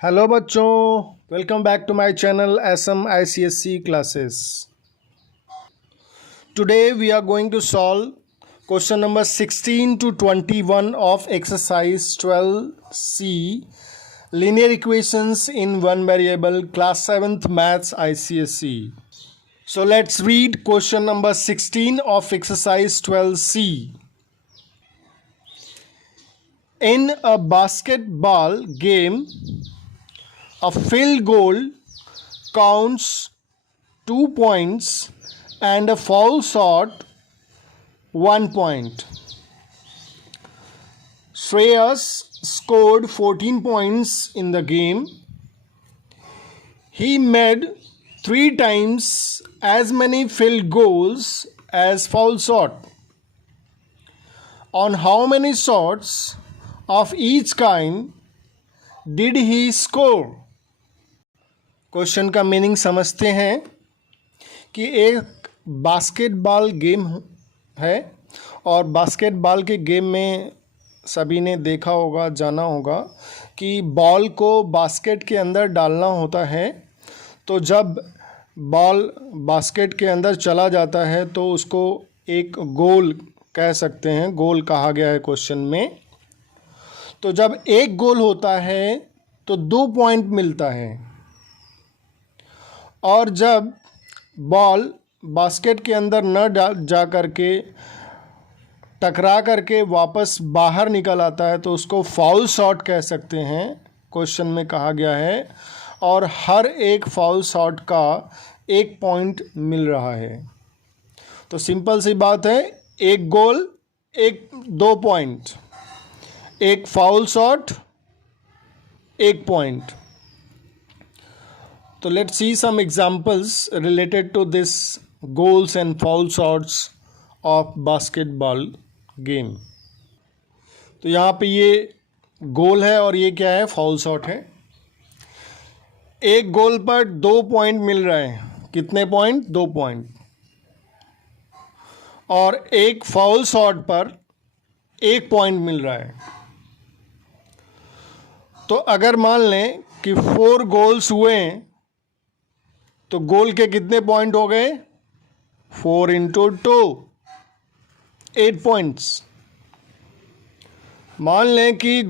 Hello बच्चों, welcome back to my channel SM ICSC classes. Today we are going to solve question number 16 to 21 of exercise 12C linear equations in one variable, class 7th maths ICSE. So let's read question number 16 of exercise 12C. In a basketball game, a field goal counts 2 points and a foul shot 1 point. Shreyas scored 14 points in the game. He made 3 times as many field goals as foul shot. On how many shots of each kind did he score? Question का meaning समझते हैं कि एक basketball game है और basketball के game में सभी ने देखा होगा, जाना होगा कि बॉल को बास्केट के अंदर डालना होता है। तो जब बॉल बास्केट के अंदर चला जाता है तो उसको एक गोल कह सकते हैं, गोल कहा गया है क्वेश्चन में। तो जब एक गोल होता है तो 2 पॉइंट मिलता है और जब बॉल बास्केट के अंदर न जा करके टकरा करके वापस बाहर निकल आता है तो उसको फाउल शॉट कह सकते हैं, क्वेश्चन में कहा गया है। और हर एक फाउल शॉट का 1 पॉइंट मिल रहा है। तो सिंपल सी बात है, एक गोल 2 पॉइंट, एक foul shot 1 point. So let's see some examples related to this goals and foul shots of basketball game. तो यहाँ पे ये गोल है और ये क्या है, फाउल शॉट है। एक गोल पर 2 पॉइंट मिल रहे हैं। कितने पॉइंट? 2 पॉइंट। और एक फाउल शॉट पर 1 पॉइंट मिल रहा है। तो अगर मान लें कि 4 गोल्स हुए तो गोल के कितने पॉइंट हो गए? 4 इंटू 2, 8 पॉइंट्स। मान लें कि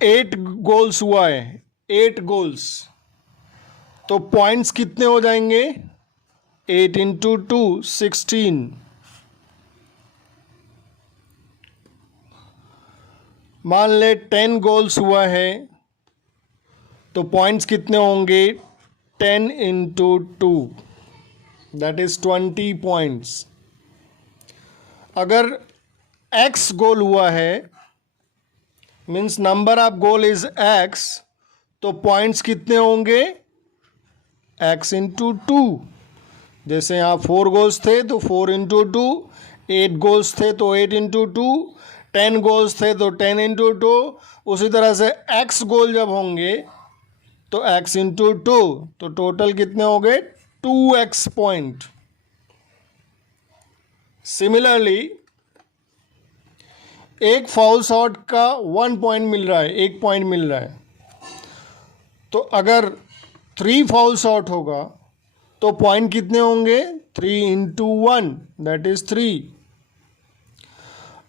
8 गोल्स हुआ है, 8 गोल्स, तो पॉइंट्स कितने हो जाएंगे? 8 इंटू 2, 16। मान ले 10 गोल्स हुआ है तो पॉइंट्स कितने होंगे? 10 इंटू 2, दैट इज 20 पॉइंट्स। अगर x गोल हुआ है, means number of goal is x, तो पॉइंट्स कितने होंगे? x into 2। जैसे यहाँ 4 गोल्स थे तो 4 इंटू 2, 8 गोल्स थे तो 8 इंटू 2, 10 गोल्स थे तो 10 इंटू 2। उसी तरह से x गोल जब होंगे तो x इंटू 2, तो टोटल कितने हो गए? 2x point. सिमिलरली एक फाउल शॉट का 1 पॉइंट मिल रहा है, 1 पॉइंट मिल रहा है। तो अगर 3 फाउल शॉट होगा तो पॉइंट कितने होंगे? 3 इंटू 1, दैट इज 3।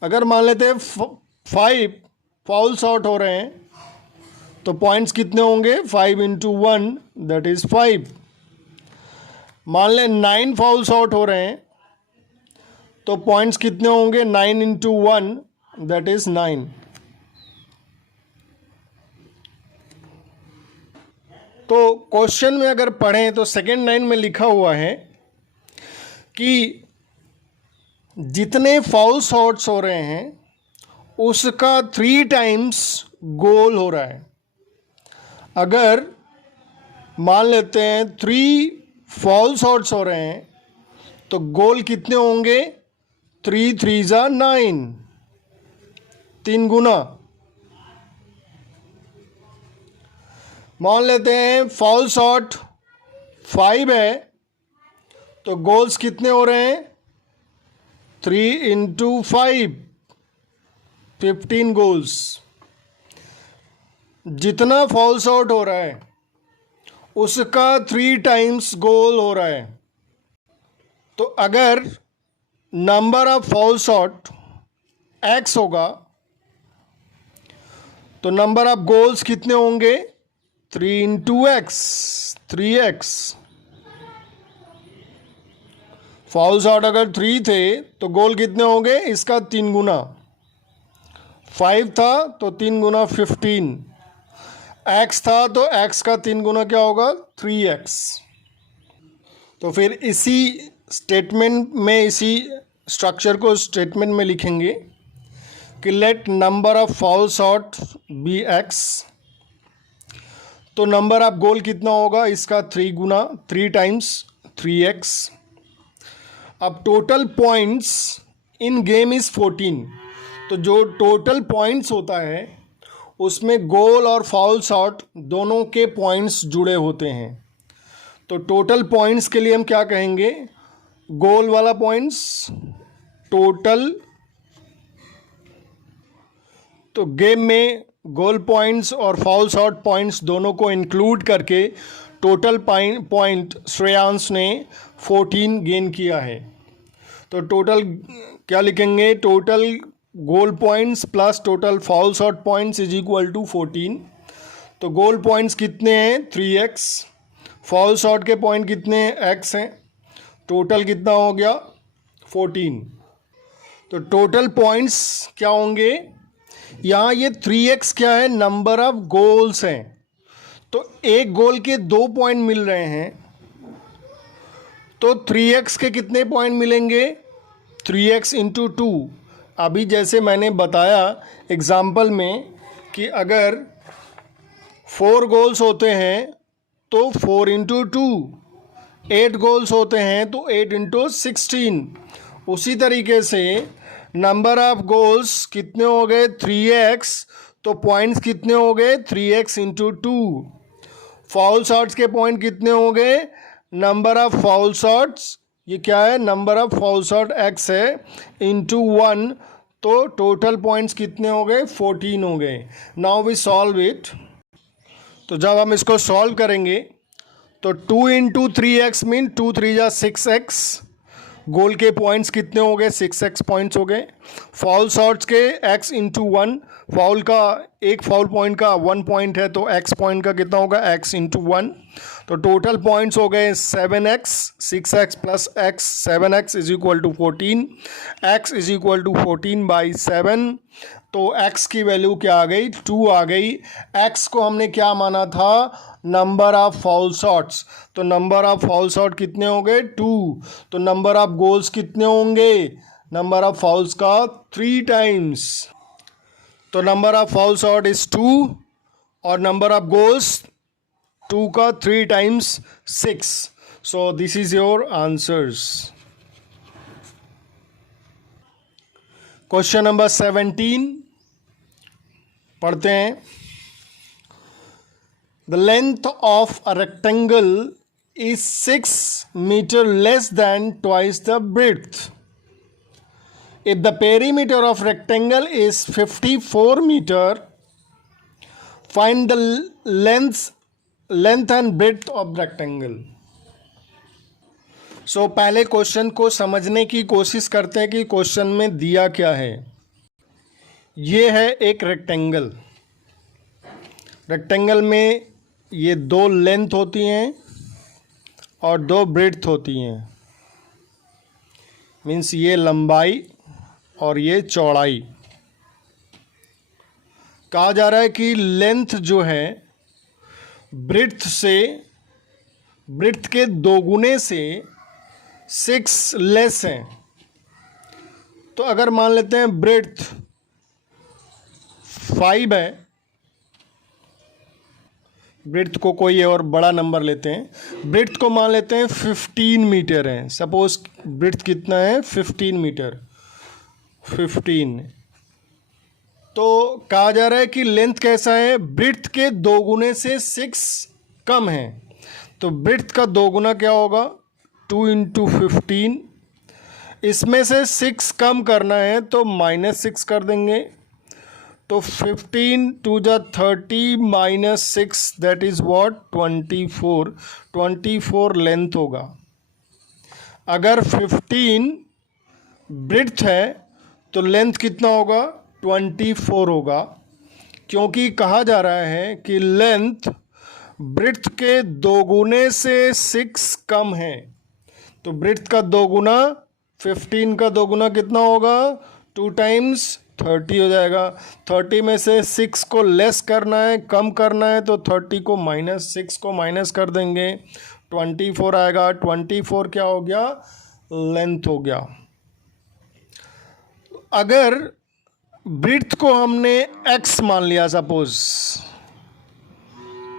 अगर मान लेते हैं 5 फाउल शॉट हो रहे हैं तो पॉइंट्स कितने होंगे? 5 इंटू 1, दैट इज 5। मान लें 9 फाउल शॉट हो रहे हैं तो पॉइंट्स कितने होंगे? 9 इंटू 1, दैट इज 9। तो क्वेश्चन में अगर पढ़ें तो सेकेंड लाइन में लिखा हुआ है कि जितने फाउल शॉट्स हो रहे हैं उसका 3 टाइम्स गोल हो रहा है। अगर मान लेते हैं 3 फाउल शॉट्स हो रहे हैं तो गोल कितने होंगे? 3 3 जा 9, 3 गुना। मान लेते हैं फाउल शॉट 5 है तो गोल्स कितने हो रहे हैं? 3 इंटू 5, 15 गोल्स। जितना फॉल शॉट हो रहा है उसका 3 टाइम्स गोल हो रहा है। तो अगर number of fall shot x होगा तो नंबर ऑफ गोल्स कितने होंगे? 3 into x, 3x। Fall shot अगर 3 थे तो गोल कितने होंगे? इसका 3 गुना। 5 था तो 3 गुना 15। x था तो x का 3 गुना क्या होगा? 3x। तो फिर इसी स्टेटमेंट में, इसी स्ट्रक्चर को स्टेटमेंट में लिखेंगे कि let number of foul shot be x। तो नंबर ऑफ गोल कितना होगा? इसका 3 गुना, 3 टाइम्स 3x। अब total points in game is 14। तो जो टोटल पॉइंट्स होता है उसमें गोल और फाउल शॉट दोनों के पॉइंट्स जुड़े होते हैं। तो टोटल पॉइंट्स के लिए हम क्या कहेंगे? गोल वाला पॉइंट्स टोटल। तो गेम में गोल पॉइंट्स और फाउल शॉट पॉइंट्स दोनों को इंक्लूड करके टोटल पॉइंट श्रेयांश ने 14 गेन किया है। तो टोटल क्या लिखेंगे? Total goal points plus total foul shot points is equal to 14। तो गोल पॉइंट्स कितने हैं? 3x। फाउल शॉट के पॉइंट कितने हैं? x हैं। टोटल कितना हो गया? 14। तो टोटल पॉइंट्स क्या होंगे? यहाँ ये 3x क्या है? नंबर ऑफ गोल्स हैं। तो एक गोल के 2 पॉइंट मिल रहे हैं तो 3x के कितने पॉइंट मिलेंगे? 3x into 2। अभी जैसे मैंने बताया एग्जाम्पल में कि अगर 4 गोल्स होते हैं तो 4 इंटू 2, 8 गोल्स होते हैं तो 8 इंटू 16। उसी तरीके से नंबर ऑफ गोल्स कितने हो गए? 3x। तो पॉइंट्स कितने हो गए? 3x into 2। फाउल शॉट्स के पॉइंट कितने हो गए? नंबर ऑफ फाउल शॉट्स, ये क्या है? Number of foul shot x है, इंटू 1। तो टोटल पॉइंट्स कितने हो गए? 14 हो गए। Now we solve it. तो जब हम इसको सॉल्व करेंगे तो 2 इंटू 3x मीन 2 3 जा 6x। गोल के पॉइंट्स कितने हो गए? 6x पॉइंट्स हो गए। फाउल शॉट्स के x इंटू 1। फाउल का एक फाउल पॉइंट का 1 पॉइंट है तो x पॉइंट का कितना होगा? x into 1। तो टोटल पॉइंट्स हो गए 7x। 6x plus x, 7x is equal to 14। x is equal to 14 by 7। तो x की वैल्यू क्या आ गई? 2 आ गई। x को हमने क्या माना था? Number of foul shots. तो नंबर ऑफ फाउल शॉट कितने हो गए? 2। तो नंबर ऑफ गोल्स कितने होंगे? नंबर ऑफ फाउल्स का 3 टाइम्स। तो number of foul shot is 2 और नंबर ऑफ गोल्स 2 का 3 times 6। So this is your answers. Question number 17 पढ़ते हैं। The length of a rectangle is 6 meter less than twice the breadth. If the perimeter of rectangle is 54 meter, find the length and breadth of rectangle. So पहले question को समझने की कोशिश करते हैं कि क्वेश्चन में दिया क्या है। ये है एक रेक्टेंगल। रेक्टेंगल में ये 2 लेंथ होती हैं और 2 ब्रेड्थ होती हैं। मीन्स ये लंबाई और ये चौड़ाई। कहा जा रहा है कि लेंथ जो है ब्रेड्थ के 2 गुने से 6 लेस है। तो अगर मान लेते हैं ब्रेड्थ 5 है, ब्रेड्थ को कोई और बड़ा नंबर लेते हैं, ब्रेड्थ को मान लेते हैं 15 मीटर है। सपोज ब्रेड्थ कितना है? 15 मीटर, 15। तो कहा जा रहा है कि लेंथ कैसा है? ब्रेड्थ के 2 गुने से 6 कम है। तो ब्रेड्थ का 2 गुना क्या होगा? 2 इंटू 15। इसमें से 6 कम करना है तो -6 कर देंगे। तो 15 to the 30 minus 6 that is what 24, 24 length होगा। अगर 15 ब्रेड्थ है तो लेंथ कितना होगा 24 होगा, क्योंकि कहा जा रहा है कि लेंथ ब्रेड्थ के दोगुने से 6 कम है। तो ब्रेड्थ का दोगुना 15 का दोगुना कितना होगा 2 टाइम्स 30 हो जाएगा। 30 में से 6 को लेस करना है, कम करना है, तो 30 को माइनस 6 को माइनस कर देंगे, 24 आएगा। 24 क्या हो गया लेंथ हो गया। अगर ब्रेड्थ को हमने x मान लिया सपोज,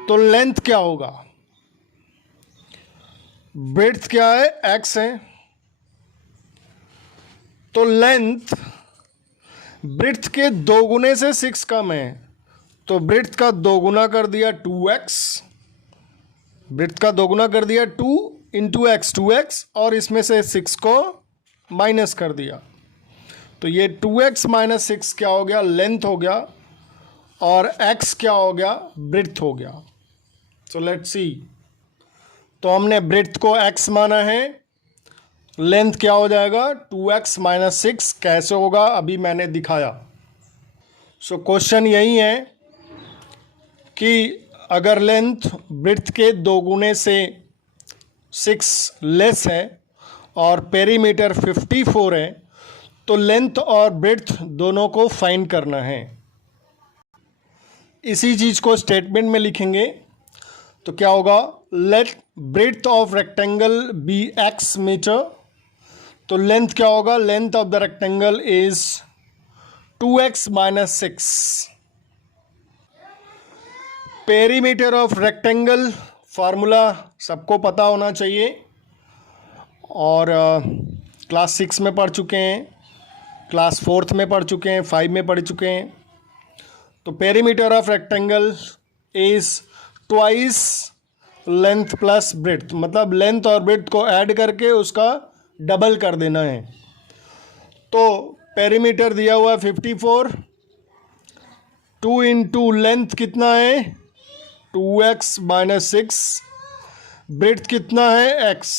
तो लेंथ क्या होगा, ब्रेड्थ क्या है x है, तो लेंथ ब्रेड्थ के दोगुने से 6 कम है, तो ब्रेड्थ का दोगुना कर दिया 2x, ब्रेड्थ का दोगुना कर दिया 2 इंटू एक्स 2x, और इसमें से 6 को माइनस कर दिया, तो ये 2x माइनस 6 क्या हो गया लेंथ हो गया, और x क्या हो गया ब्रेड्थ हो गया। सो लेट्स सी, तो हमने ब्रेड्थ को x माना है, लेंथ क्या हो जाएगा 2x माइनस 6, कैसे होगा अभी मैंने दिखाया। सो क्वेश्चन यही है कि अगर लेंथ ब्रेड्थ के दोगुने से 6 लेस है और पेरीमीटर 54 है, तो लेंथ और ब्रेड्थ दोनों को फाइंड करना है। इसी चीज़ को स्टेटमेंट में लिखेंगे, तो क्या होगा let breadth of rectangle be x metre, तो लेंथ क्या होगा length of the rectangle is 2x minus 6। Perimeter of rectangle formula सबको पता होना चाहिए, और क्लास 6 में पढ़ चुके हैं, क्लास 4th में पढ़ चुके हैं, 5 में पढ़ चुके हैं। तो perimeter of rectangle is twice length plus breadth, मतलब लेंथ और ब्रेड्थ को ऐड करके उसका डबल कर देना है। तो पेरीमीटर दिया हुआ 54, 2 इंटू लेंथ कितना है 2x माइनस 6, ब्रेड्थ कितना है x,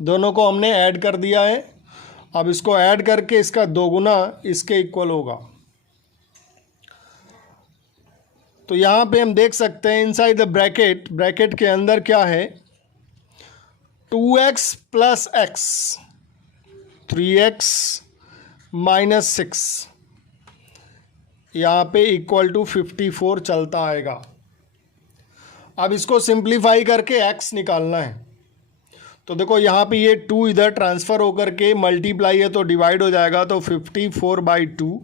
दोनों को हमने ऐड कर दिया है। अब इसको ऐड करके इसका दोगुना इसके इक्वल होगा। तो यहाँ पे हम देख सकते हैं इनसाइड द ब्रैकेट, ब्रैकेट के अंदर क्या है 2x plus x, 3x minus 6, यहाँ पे इक्वल टू 54 चलता आएगा। अब इसको सिंप्लीफाई करके x निकालना है। तो देखो यहाँ पे ये 2 इधर ट्रांसफ़र होकर के मल्टीप्लाई है तो डिवाइड हो जाएगा, तो 54/2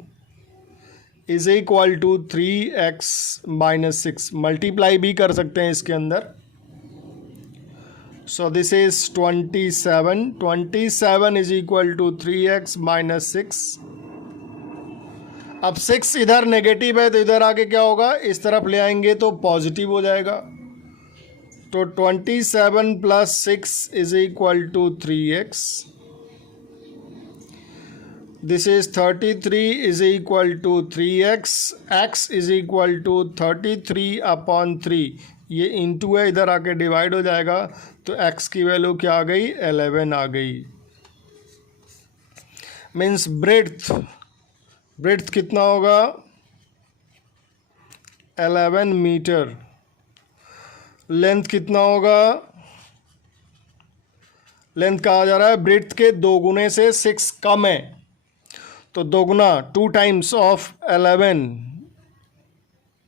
is equal to 3x minus 6। Multiply भी कर सकते हैं इसके अंदर। So this is 27. 27 is equal to 3x minus 6. अब 6 इधर नेगेटिव है तो इधर आके क्या होगा इस तरफ ले आएंगे तो पॉजिटिव हो जाएगा। तो 27 plus 6 is equal to 3x. This is 33 is equal to 3x. x is equal to 33/3, ये इंटू है इधर आके डिवाइड हो जाएगा, तो x की वैल्यू क्या आ गई 11 आ गई। मीन्स ब्रेड्थ कितना होगा 11 मीटर, लेंथ कितना होगा, लेंथ कहा जा रहा है ब्रेड्थ के दोगुने से 6 कम है, तो दोगुना 2 टाइम्स ऑफ 11,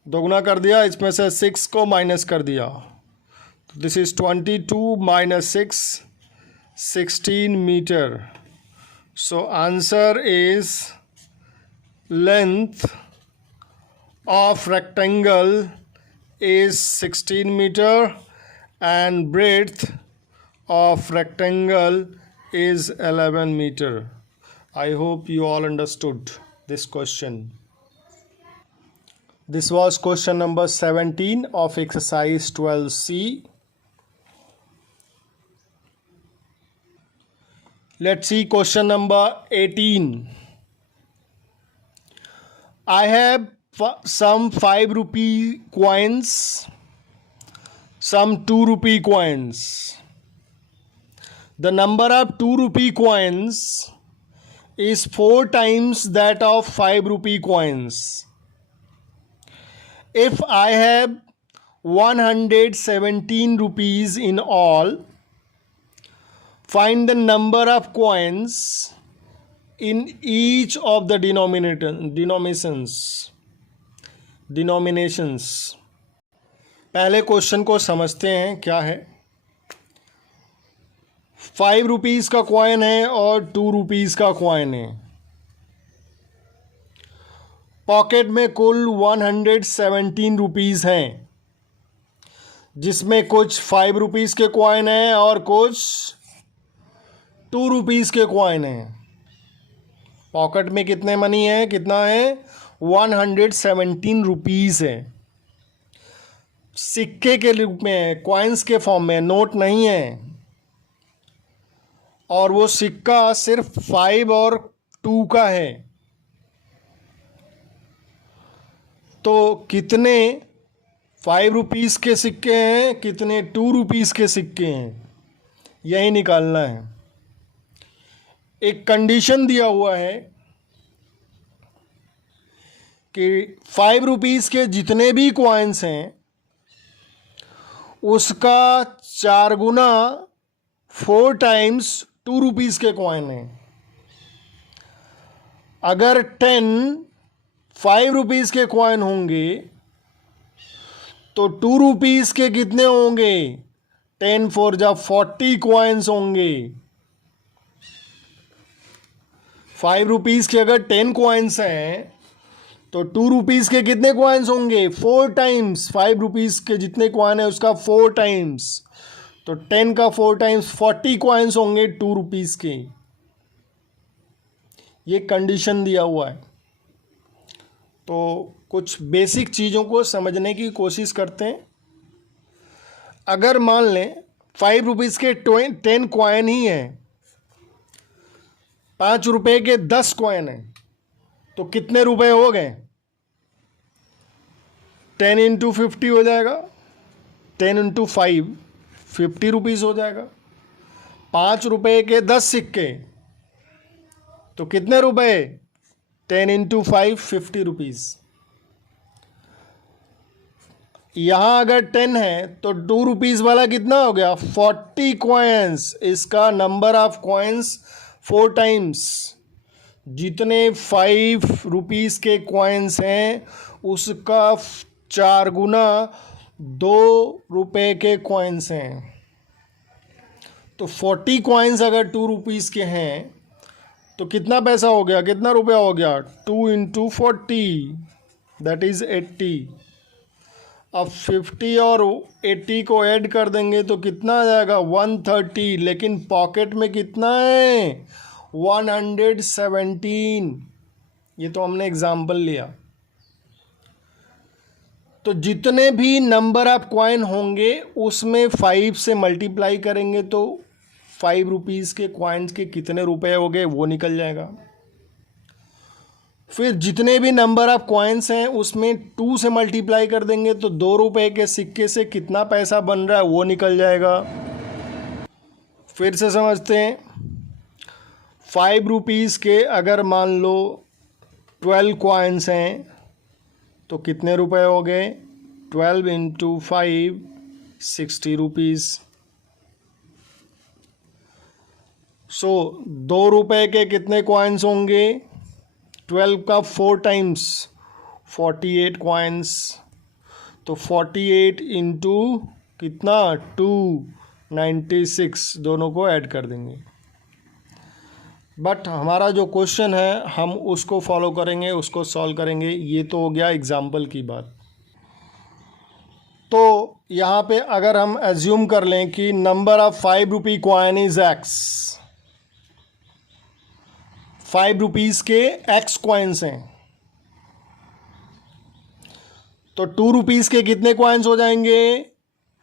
दोगुना कर दिया, इसमें से 6 को माइनस कर दिया, तो this is 22 minus 6, 16 metre. So answer is length of rectangle is 16 meter and breadth of rectangle is 11 meter. I hope you all understood this question. This was question number 17 of exercise 12C. Let's see question number 18. I have some 5 rupee coins, some 2 rupee coins. The number of 2 rupee coins is 4 times that of 5 rupee coins. If I have 117 rupees in all, find the number of coins in each of the denominations. पहले question को समझते हैं क्या है. 5 rupees का coin है और 2 rupees का कॉइन है. पॉकेट में कुल 117 रुपीज़ हैं, जिसमें कुछ 5 रुपीज़ के कॉइन हैं और कुछ 2 रुपीज़ के कॉइन हैं. पॉकेट में कितने मनी है, कितना है, 117 रुपीज़ है. सिक्के के रूप में है, कॉइन्स के फॉर्म में, नोट नहीं है. और वो सिक्का सिर्फ 5 और 2 का है. तो कितने 5 रुपीज़ के सिक्के हैं, कितने 2 रुपीज़ के सिक्के हैं, यही निकालना है. एक कंडीशन दिया हुआ है कि 5 रुपीज़ के जितने भी कॉइन्स हैं उसका 4 गुना 4 टाइम्स 2 रुपीज़ के कॉइन हैं. अगर 10 5 रुपीज़ के कॉइन होंगे तो 2 रुपीज़ के कितने होंगे, 10 4 जा 40 कॉइन्स होंगे. 5 रुपीज़ के अगर 10 कॉइन्स हैं तो 2 रुपीज़ के कितने कॉइन्स होंगे, 4 टाइम्स. 5 रुपीज़ के जितने कॉइन है उसका 4 टाइम्स. तो 10 का 4 टाइम्स 40 कॉइन्स होंगे 2 रुपीज़ के. ये कंडीशन दिया हुआ है. तो कुछ बेसिक चीज़ों को समझने की कोशिश करते हैं. अगर मान लें 5 रुपीज़ के 10 कॉइन ही हैं, 5 रुपये के 10 कॉइन हैं, तो कितने रुपए हो गए, 10 इंटू 50 हो जाएगा, 10 इंटू 5 50 रुपीज़ हो जाएगा. 5 रुपये के 10 सिक्के तो कितने रुपए, 10 इंटू 5 50 रुपीज़. यहाँ अगर 10 है तो 2 रुपीज़ वाला कितना हो गया, 40 कॉइन्स. इसका नंबर ऑफ कॉइन्स 4 टाइम्स. जितने 5 रुपीज़ के कॉइन्स हैं उसका 4 गुना 2 रुपये के कॉइन्स हैं. तो 40 कॉइन्स अगर 2 रुपीज़ के हैं तो कितना पैसा हो गया, कितना रुपया हो गया, 2 इंटू 40 दैट इज़ 80. अब 50 और 80 को ऐड कर देंगे तो कितना आ जाएगा, 130. लेकिन पॉकेट में कितना है, 117. ये तो हमने एग्जाम्पल लिया. तो जितने भी नंबर ऑफ कॉइन होंगे उसमें 5 से मल्टीप्लाई करेंगे तो 5 रुपीज़ के कॉइन्स के कितने रुपए हो गए वो निकल जाएगा. फिर जितने भी नंबर ऑफ कॉइन्स हैं उसमें 2 से मल्टीप्लाई कर देंगे तो 2 रुपये के सिक्के से कितना पैसा बन रहा है वो निकल जाएगा. फिर से समझते हैं. 5 रुपीज़ के अगर मान लो 12 कॉइन्स हैं तो कितने रुपए हो गए, 12 इंटू 5 60 रुपीज़. सो 2 रुपये के कितने कॉइन्स होंगे, 12 का 4 टाइम्स 48 कॉइन्स. तो 48 इंटू कितना 296, दोनों को ऐड कर देंगे. बट हमारा जो क्वेश्चन है हम उसको फॉलो करेंगे, उसको सॉल्व करेंगे. ये तो हो गया एग्जाम्पल की बात. तो यहाँ पे अगर हम एज्यूम कर लें कि number of 5 rupee coin is x, 5 rupees के एक्स कॉइन्स हैं, तो 2 रुपीज़ के कितने कॉइन्स हो जाएंगे,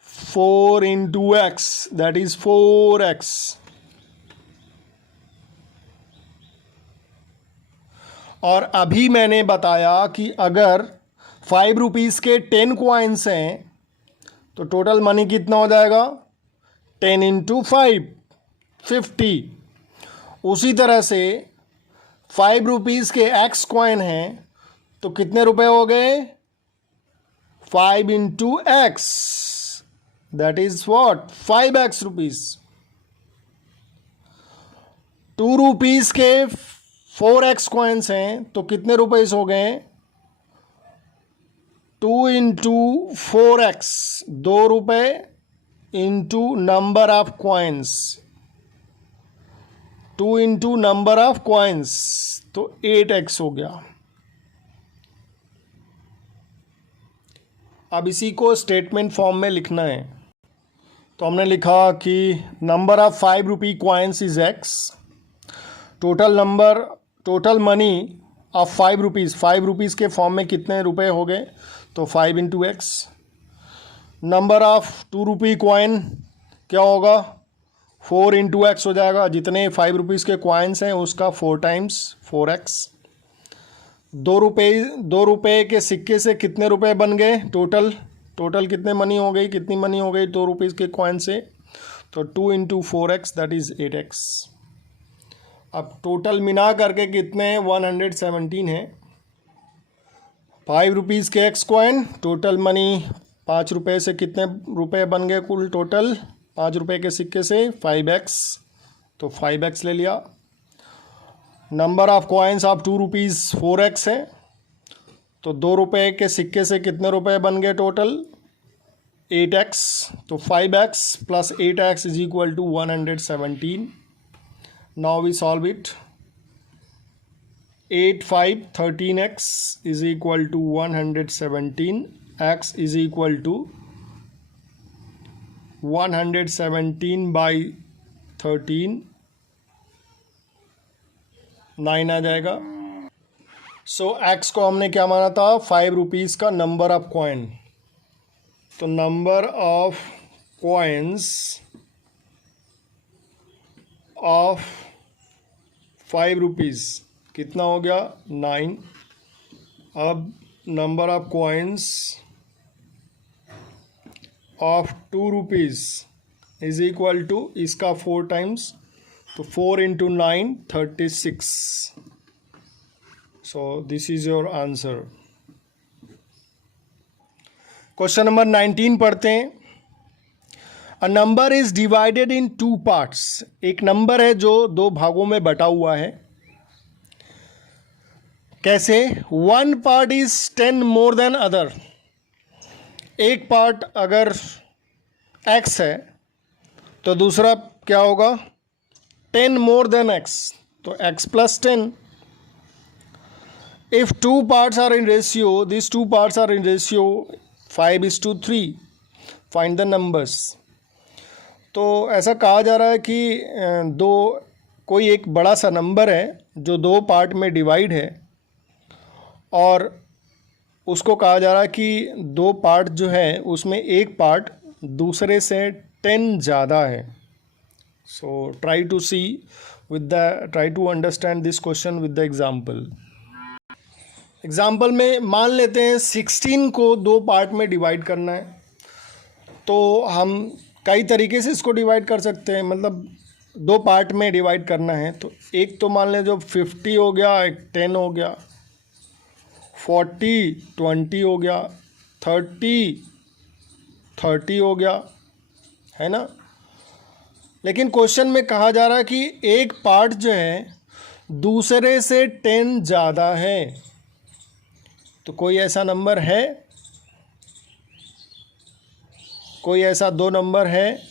4 into x that is 4x. और अभी मैंने बताया कि अगर 5 रुपीज़ के 10 कॉइन्स हैं तो टोटल मनी कितना हो जाएगा, 10 इंटू 5, 50। उसी तरह से 5 रुपीज़ के एक्स कॉइन हैं तो कितने रुपए हो गए, 5 into x, that is what, 5x rupees. 2 rupees के 4x कॉइन्स हैं तो कितने रुपीस हो गए, 2 इंटू 4x, 2 रुपये into number of coins, 2 into number of coins तो 8x हो गया। अब इसी को स्टेटमेंट फॉर्म में लिखना है। तो हमने लिखा कि number of 5 rupee coins is x, total money of 5 rupees, 5 rupees के फॉर्म में कितने रुपए हो गए, तो 5 into x. Number of 2 rupee coin क्या होगा, 4 इंटू एक्स हो जाएगा, जितने 5 रुपीज़ के कॉइन्स हैं उसका 4 टाइम्स 4x। 2 रुपये के सिक्के से कितने रुपए बन गए, टोटल कितने मनी हो गई, कितनी मनी हो गई 2 रुपीज़ के कॉइन से, तो 2 into 4x that is 8x। अब टोटल मिला करके कितने 117 है। 5 रुपीज़ के एक्स कॉइन, टोटल मनी 5 रुपये से कितने रुपए बन गए कुल टोटल, 5 रुपये के सिक्के से 5x, तो 5x ले लिया। Number of coins of 2 rupees 4x है, तो 2 रुपये के सिक्के से कितने रुपए बन गए टोटल, 8x, तो 5x plus 8x is equal to 117। Now we solve it. 8 5 13x is equal to 117, x is equal to 117 by 13, 9 आ जाएगा। सो x को हमने क्या माना था, 5 रुपीज़ का नंबर ऑफ कॉइन, तो number of coins of 5 rupees कितना हो गया, 9। अब number of coins of 2 rupees is equal to इसका 4 टाइम्स, तो 4 into 9 36। So this is your answer. Question number 19 पढ़ते हैं। A number is divided in 2 parts, एक नंबर है जो 2 भागों में बटा हुआ है। कैसे, 1 part is 10 more than other, एक पार्ट अगर x है तो दूसरा क्या होगा, 10 मोर देन x, तो x plus 10। If 2 parts are in ratio, this 2 parts are in ratio 5:3, find the numbers. तो ऐसा कहा जा रहा है कि कोई एक बड़ा सा नंबर है जो 2 पार्ट में डिवाइड है, और उसको कहा जा रहा है कि 2 पार्ट जो है उसमें एक पार्ट दूसरे से 10 ज़्यादा है। So try to understand this question with the example में मान लेते हैं 16 को 2 पार्ट में डिवाइड करना है, तो हम कई तरीके से इसको डिवाइड कर सकते हैं, मतलब 2 पार्ट में डिवाइड करना है। तो एक तो मान लें जो 50 हो गया, एक 10 हो गया, 40 20 हो गया, 30 हो गया, है ना। लेकिन क्वेश्चन में कहा जा रहा है कि एक पार्ट जो है दूसरे से 10 ज़्यादा है, तो कोई ऐसा नंबर है, कोई ऐसा 2 नंबर है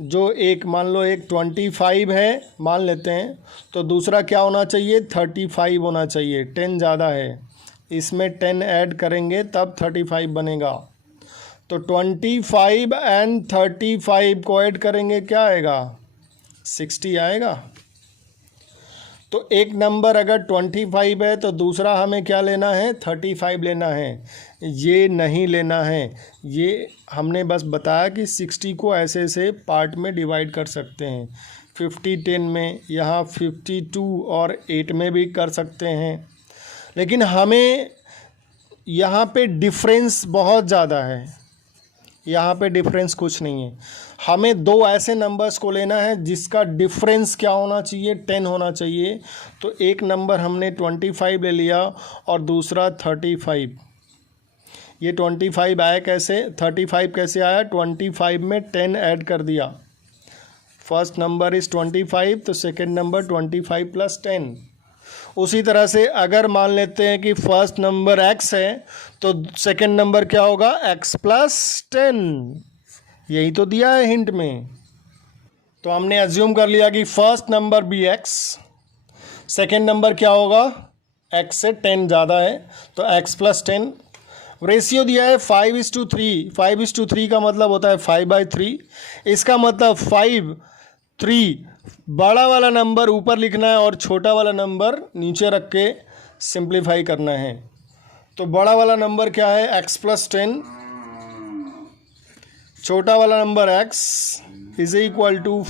जो एक मान लो एक 25 है मान लेते हैं, तो दूसरा क्या होना चाहिए, 35 होना चाहिए, 10 ज़्यादा है, इसमें 10 ऐड करेंगे तब 35 बनेगा। तो 25 एंड 35 को ऐड करेंगे क्या आएगा, 60 आएगा। तो एक नंबर अगर 25 है तो दूसरा हमें क्या लेना है, 35 लेना है, ये नहीं लेना है। ये हमने बस बताया कि 60 को ऐसे ऐसे पार्ट में डिवाइड कर सकते हैं, 50 10 में, यहाँ 52 और 8 में भी कर सकते हैं। लेकिन हमें यहाँ पे डिफरेंस बहुत ज़्यादा है, यहाँ पे डिफरेंस कुछ नहीं है। हमें दो ऐसे नंबर्स को लेना है जिसका डिफरेंस क्या होना चाहिए, 10 होना चाहिए। तो एक नंबर हमने 25 ले लिया और दूसरा 35। ये 25 आया कैसे, 35 कैसे आया, 25 में 10 ऐड कर दिया। फर्स्ट नंबर इज़ 25, तो सेकेंड नंबर 25 + 10। उसी तरह से अगर मान लेते हैं कि फर्स्ट नंबर x है तो सेकंड नंबर क्या होगा, x + 10। यही तो दिया है हिंट में। तो हमने एज्यूम कर लिया कि फर्स्ट नंबर भी x, सेकंड नंबर क्या होगा, x से 10 ज़्यादा है तो x + 10। रेशियो दिया है 5:3। 5:3 का मतलब होता है 5/3। इसका मतलब 5, 3 बड़ा वाला नंबर ऊपर लिखना है और छोटा वाला नंबर नीचे रख के सिंप्लीफाई करना है। तो बड़ा वाला नंबर क्या है, x + 10, छोटा वाला नंबर x =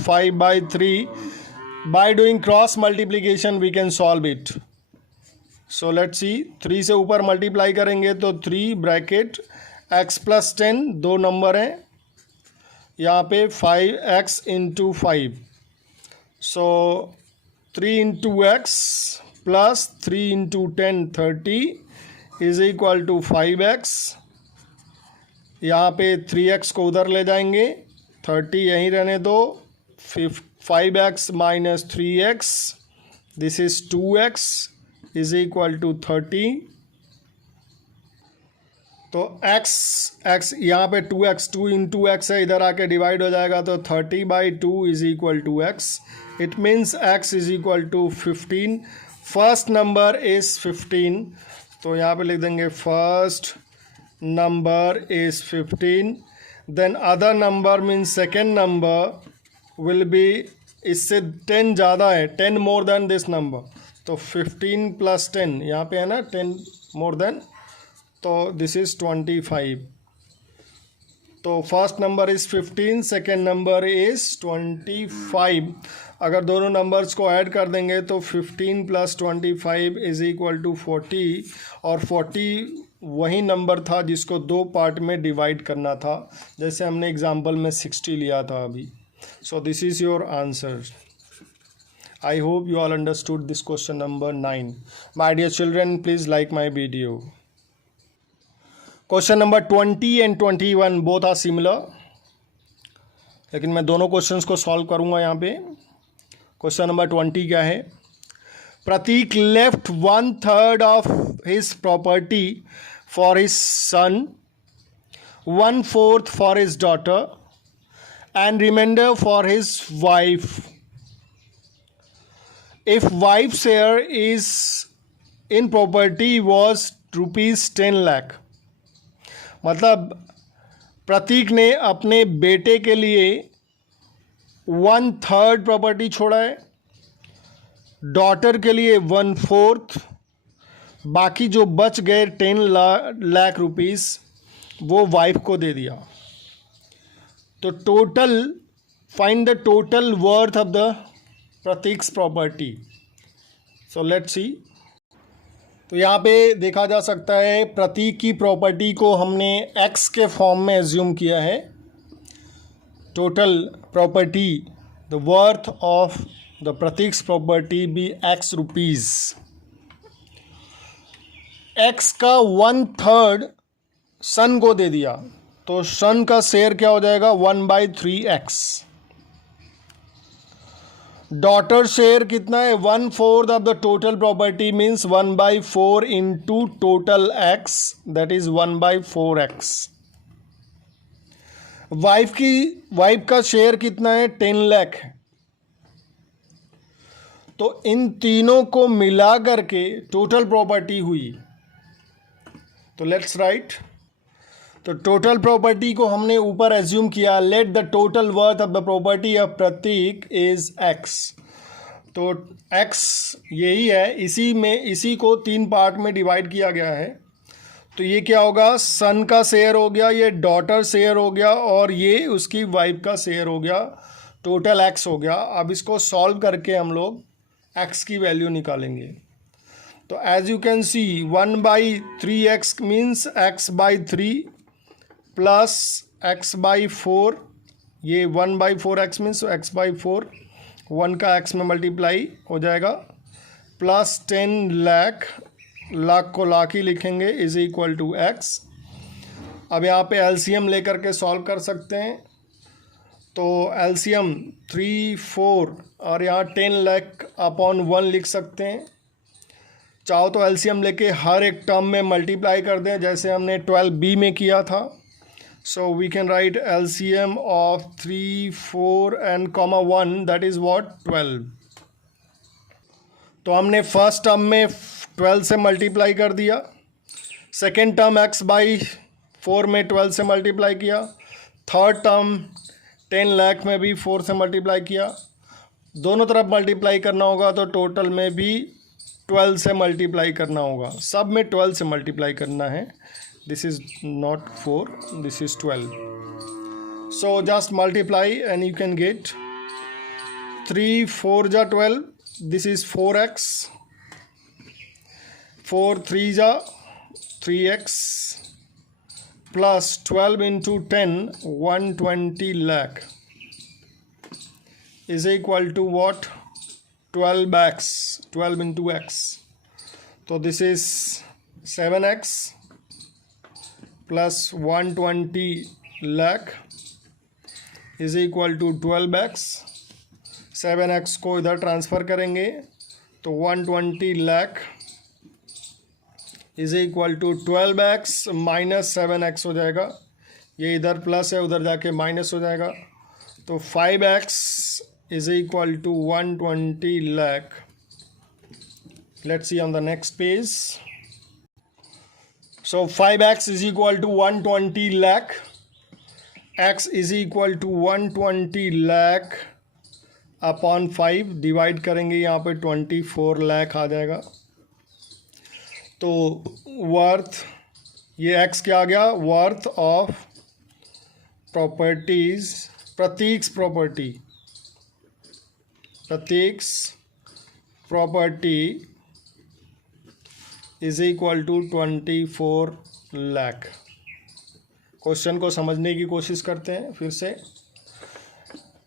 5/3। By doing cross multiplication we can solve it. So let's see, 3 से ऊपर मल्टीप्लाई करेंगे तो 3 ब्रैकेट x + 10, दो नंबर हैं यहाँ पे, 5x × 5। So 3 × x + 3 × 10 30 = 5x। यहाँ पे 3x को उधर ले जाएंगे, 30 यहीं रहने दो। 5x - 3x, this is 2x = 30। तो x यहाँ पे 2x, 2 × x है, इधर आके डिवाइड हो जाएगा तो 30/2 = x। It means x = 15। First number is 15, तो यहाँ पे लिख देंगे first number is 15। Then other number means second number will be, इससे 10 ज़्यादा है, 10 मोर देन दिस नंबर, तो 15 + 10 यहाँ पे है ना, 10 मोर देन, तो दिस इज़ 25। तो first number is 15, second number is 25। अगर दोनों नंबर्स को ऐड कर देंगे तो 15 + 25 = 40, और 40 वही नंबर था जिसको दो पार्ट में डिवाइड करना था, जैसे हमने एग्जांपल में 60 लिया था अभी। So this is your answer. I hope you all understood this question number 9। My dear children, please like my video. Question number 20 and 21 both are similar, लेकिन मैं दोनों क्वेश्चंस को सॉल्व करूंगा यहाँ पे। क्वेश्चन नंबर 20 क्या है, Prateek left 1/3 of his property for his son, 1/4 for his daughter and reminder for his wife. If wife share is in property was ₹10 lakh. मतलब प्रतीक ने अपने बेटे के लिए 1/3 प्रॉपर्टी छोड़ा है, डॉटर के लिए 1/4, बाकी जो बच गए 10 लाख रुपीस वो वाइफ को दे दिया। तो total, find the total worth of the Prateek's property. So let's see. तो यहाँ पे देखा जा सकता है प्रतीक की प्रॉपर्टी को हमने x के फॉर्म में एज्यूम किया है। Total property, the worth of the Prateek's property be x rupees. x का 1/3 सन को दे दिया, तो सन का शेयर क्या हो जाएगा, 1/3x। डॉटर शेयर कितना है, 1/4 of the total property means 1/4 into total x, that is 1/4x। Wife का शेयर कितना है, 10 लाख है। तो इन तीनों को मिला करके टोटल प्रॉपर्टी हुई। तो लेट्स राइट। तो टोटल प्रॉपर्टी को हमने ऊपर एज्यूम किया, let the total worth of the property of Prateek is x। तो x यही है, इसी को 3 पार्ट में डिवाइड किया गया है। तो ये क्या होगा, सन का शेयर हो गया, ये डॉटर शेयर हो गया, और ये उसकी वाइफ का शेयर हो गया। टोटल x हो गया। अब इसको सॉल्व करके हम लोग x की वैल्यू निकालेंगे। तो as you can see 1/3x means x/3 plus x/4, ये 1/4x मीन्स x/4, 1 का x में मल्टीप्लाई हो जाएगा, प्लस 10 लाख, लाख को लाख ही लिखेंगे, इज इक्वल टू x। अब यहाँ पे एलसीएम लेकर के सॉल्व कर सकते हैं। तो एलसीएम 3, 4 और यहाँ 10 लाख अपॉन 1 लिख सकते हैं। चाहो तो एलसीएम लेके हर एक टर्म में मल्टीप्लाई कर दें, जैसे हमने 12b में किया था। So we can write LCM of 3, 4 and comma 1, that is what 12। तो हमने फर्स्ट टर्म में 12 से मल्टीप्लाई कर दिया, सेकेंड टर्म x/4 में 12 से मल्टीप्लाई किया, थर्ड टर्म 10 लाख में भी 4 से मल्टीप्लाई किया। दोनों तरफ मल्टीप्लाई करना होगा तो टोटल में भी 12 से मल्टीप्लाई करना होगा, सब में 12 से मल्टीप्लाई करना है। This is not 4, this is 12। So just multiply and you can get 3, 4 जा 12, दिस इज़ 4x, 4, 3 जा 3x, plus 12 into 10, 120 lakh is equal to what 12x, 12 into x। तो this is 7x plus 120 lakh is equal to 12x। 7x को इधर transfer करेंगे तो 120 lakh is equal to 12x minus 7x हो जाएगा। ये इधर प्लस है, उधर जाके माइनस हो जाएगा। तो 5x is equal to 120 lakh. Let's see on the next page. So 5x is equal to 120 lakh, x is equal to 120 lakh upon 5, divide करेंगे यहाँ पे 24 लाख आ जाएगा। तो वर्थ, ये x क्या आ गया, worth of properties, Prateek's property, Prateek's property is equal to 24 lakh. Question को समझने की कोशिश करते हैं फिर से।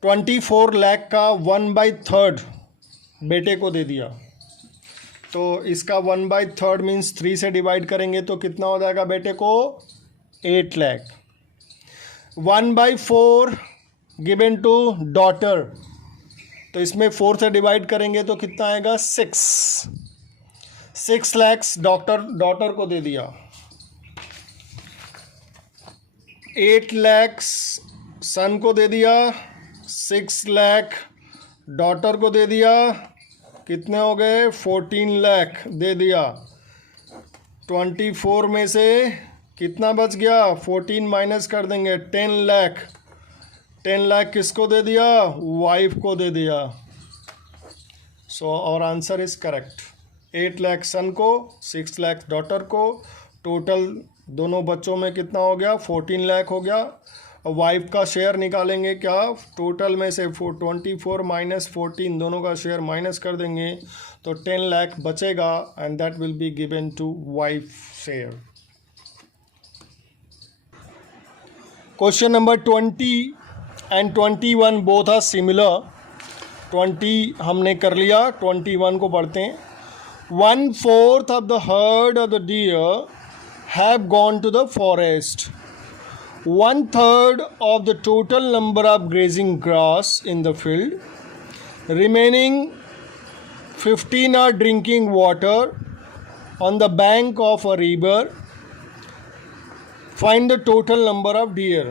24 लाख का 1/3 बेटे को दे दिया, तो इसका 1/3 मीन्स 3 से डिवाइड करेंगे तो कितना हो जाएगा बेटे को 8 लाख। 1/4 गिवन टू डॉटर, तो इसमें 4 से डिवाइड करेंगे तो कितना आएगा 6 लाख डॉटर को दे दिया। 8 लाख सन को दे दिया, 6 लाख डॉटर को दे दिया, कितने हो गए 14 लाख दे दिया। 24 में से कितना बच गया, 14 माइनस कर देंगे, 10 लाख। 10 लाख किसको दे दिया, वाइफ को दे दिया। सो और आंसर इज करेक्ट। 8 लाख सन को, 6 लाख डॉटर को, टोटल दोनों बच्चों में कितना हो गया 14 लाख हो गया। और वाइफ का शेयर निकालेंगे क्या, टोटल में से 24 माइनस 14 दोनों का शेयर माइनस कर देंगे तो 10 लाख बचेगा and that will be given to wife share. Question number 20 and 21 both are similar. 20 हमने कर लिया, 21 को पढ़ते हैं। 1/4 of the herd of the deer have gone to the forest. 1/3 of the total number of grazing grass in the field. Remaining 15 are drinking water on the bank of a river. Find the total number of deer.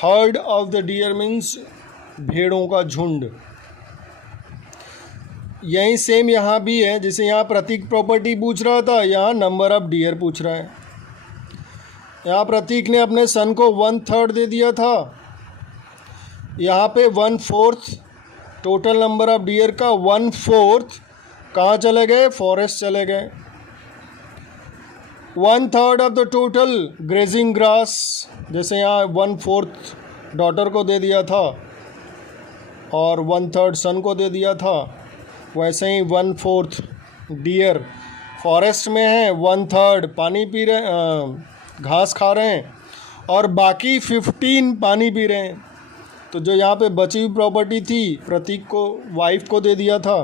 Herd of the deer means भेड़ों का झुंड। यही same यहाँ भी है, जैसे यहाँ प्रतीक property पूछ रहा था, यहाँ नंबर ऑफ डियर पूछ रहा है। यहाँ प्रतीक ने अपने सन को 1/3 दे दिया था, यहाँ पे 1/4 टोटल नंबर ऑफ डियर का 1/4 कहाँ चले गए, फॉरेस्ट चले गए। 1/3 of the total grazing grass, जैसे यहाँ 1/4 डॉटर को दे दिया था और 1/3 सन को दे दिया था, वैसे ही 1/4 डियर फॉरेस्ट में हैं 1/3 पानी पी रहे घास खा रहे हैं और बाकी 15 पानी पी रहे हैं। तो जो यहाँ पे बची हुई प्रॉपर्टी थी प्रतीक को वाइफ को दे दिया था।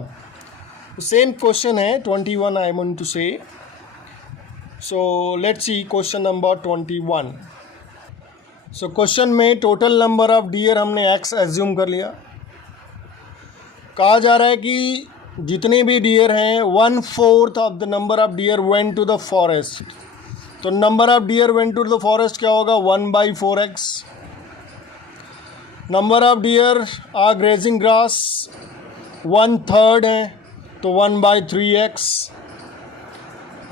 सेम क्वेश्चन है 21 आई वांट टू से। सो let's C question number 21। So question में टोटल नंबर ऑफ डियर हमने x एज्यूम कर लिया। कहा जा रहा है कि जितने भी डियर हैं 1/4 of the number of deer went to the forest. तो number of deer went to the forest क्या होगा 1/4x। Number of deer are grazing grass 1/3 है तो 1/3x।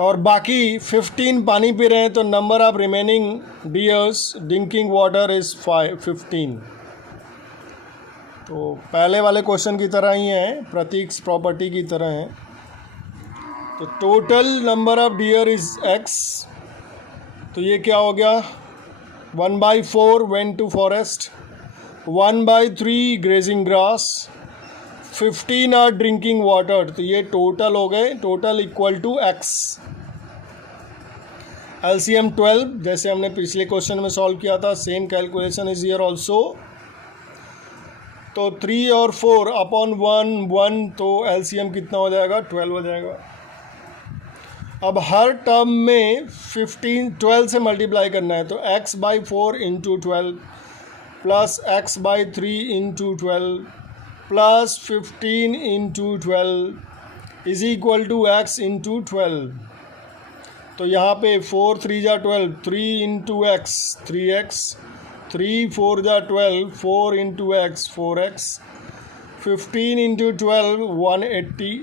और बाकी 15 पानी पी रहे हैं तो number of remaining dears drinking water is 15। तो पहले वाले क्वेश्चन की तरह ही है, प्रतीक प्रॉपर्टी की तरह है। तो total number of deer is x। तो ये क्या हो गया 1/4 went to forest, 1/3 grazing grass, 15 are drinking water. तो ये टोटल हो गए, total equal to x। LCM 12 जैसे हमने पिछले क्वेश्चन में सॉल्व किया था, same calculation is here also. तो 3 और 4 अपॉन 1 तो LCM कितना हो जाएगा 12 हो जाएगा। अब हर टर्म में 12 से मल्टीप्लाई करना है। तो x/4 into 12 plus x/3 into 12 plus 15 into 12 is equal to x into 12। तो यहाँ पे 4 3 जा 12, 3 इंटू x 3x, 3 4 जा 12, 4 into x 4x, 15 into 12 180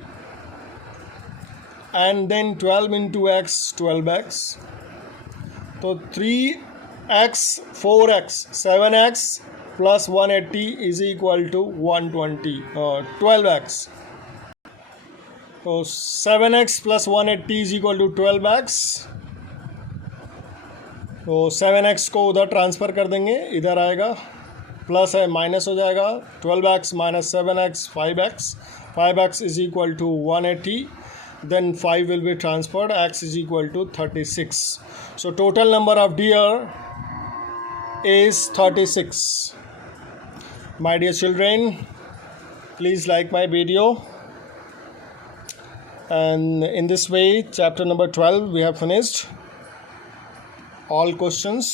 and then 12 into x 12x। तो 3x 4x 7x plus 180 is equal to 120 12x। तो 7x plus 180 is equal to 12x। तो 7x को उधर ट्रांसफ़र कर देंगे, इधर आएगा प्लस है माइनस हो जाएगा 12x minus 7x 5x, 5x is equal to 180, then 5 will be transferred, x is equal to 36. So total number of deer is 36. My dear children, please like my video. And in this way, chapter number 12 we have finished all questions.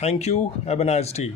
Thank you. Have a nice day.